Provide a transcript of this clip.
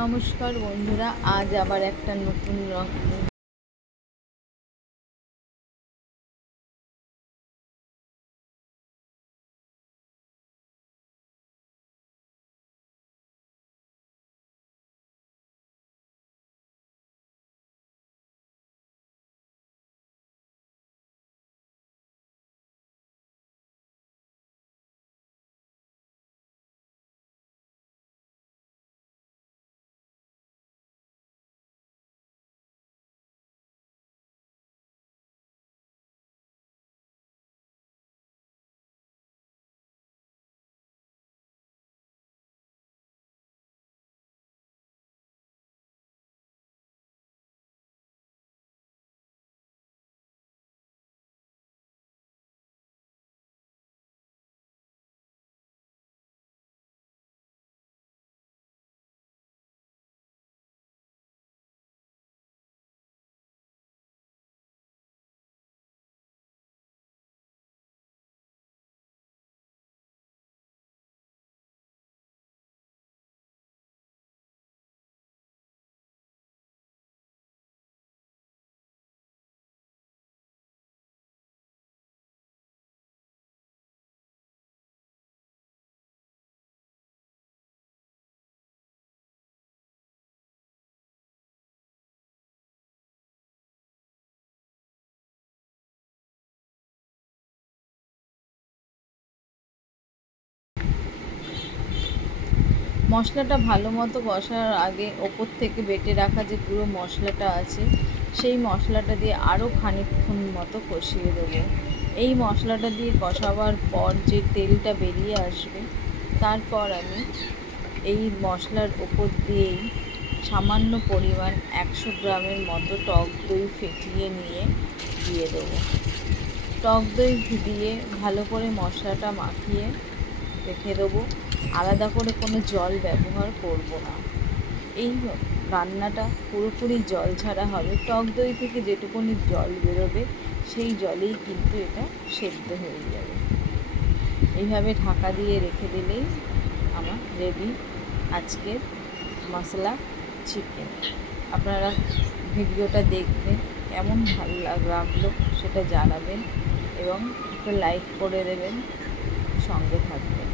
নমস্কার বন্ধুরা, আজ আবার একটা নতুন মশলাটা ভালো মতো কষার আগে ওপর থেকে বেটে রাখা যে পুরো মশলাটা আছে সেই মশলাটা দিয়ে আরও খানিকক্ষণ মতো কষিয়ে দেবো। এই মশলাটা দিয়ে কষাবার পর যে তেলটা বেরিয়ে আসবে, তারপর আমি এই মশলার ওপর দিয়েই সামান্য পরিমাণ 100 গ্রামের মতো টক দই ফেটিয়ে নিয়ে দিয়ে দেবো। টক দই দিয়ে ভালো করে মশলাটা মাখিয়ে রেখে দেবো। আলাদা করে কোনো জল ব্যবহার করব না। এই রান্নাটা পুরোপুরি জল ছাড়া হবে। টক দই থেকে যেটুকুনি জল বেরোবে সেই জলেই কিন্তু এটা সেদ্ধ হয়ে যাবে। এইভাবে ঢাকা দিয়ে রেখে দিলেই আমার রেডি আজকের মশলা চিকেন। আপনারা ভিডিওটা দেখবেন, কেমন ভালো লাগলো সেটা জানাবেন এবং একটু লাইক করে দেবেন, সঙ্গে থাকবেন।